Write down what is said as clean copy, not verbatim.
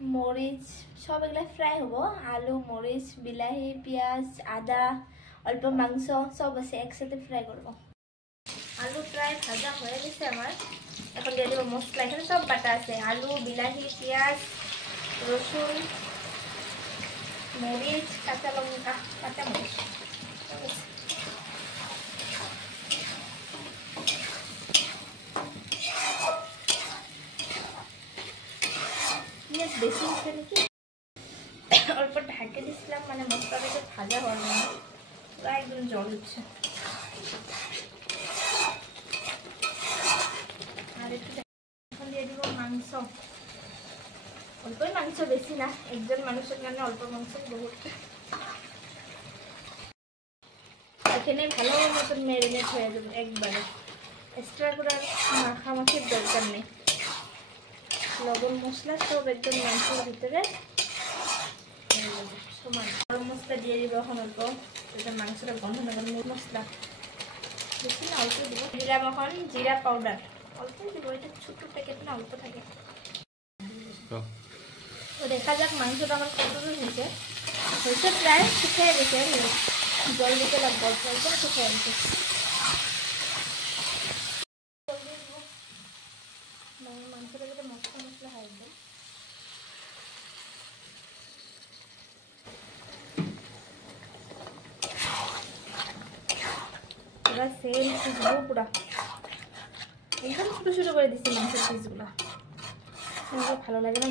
মরিচ সব এগুলা ফ্রাই হব। আলু, মরিচ, বিলাহি, পেঁয়াজ, আদা, অল্প মাংস সব আছে একসাথে ফ্রাই করব। আলু প্রায় ভাজা হয়ে গেছে আমার। এখন দিয়ে দেবো মশলা। এখানে সব বাটা আছে, আলু, বিলাহি, পেঁয়াজ, রসুন, মরিচ, কাঁচা লঙ্কা, কাঁচা মরিচ। বেশি হচ্ছে নাকি, অল্প ঢাকে দিচ্ছিলাম, মানে মশলাটাকে ভাজা হওয়ার জন্য। পুরো একদম জল উঠছে। আর একটু এখন দিয়ে দিব মাংস। অল্পই মাংস, বেশি না, একজন মানুষের জন্য অল্প মাংস বহুত। এখানে ভালো মতন ম্যারিনেট হয়ে যাবে একবারে, এক্সট্রা করে মাখামাখির দরকার নেই। লবণ মশলা সব একদম মাংসের ভিতরে সমান। গরম মশলা দিয়ে দিব এখন অল্প, যাতে মাংসটা গন্ধ না করে। মশলা বেশি না, অল্প দিব। দিলাম এখন জিরা পাউডার, অল্প দিব, এটা ছোট প্যাকেট না, অল্প থাকে। তো দেখা যাক মাংসটা আমার কতদূর হয়েছে। হয়েছে প্রায় শুকিয়ে গেছে, জল দিতে লাগবে, অল্প অল্প শুকিয়ে গেছে। মাংসটা যাতে মশলা মশলা হয় একদম। পুরা সেল পিসগুলো পুরা একদম ছোটো ছোটো করে দিচ্ছি মাংসের পিসগুলো। ভালো লাগে না।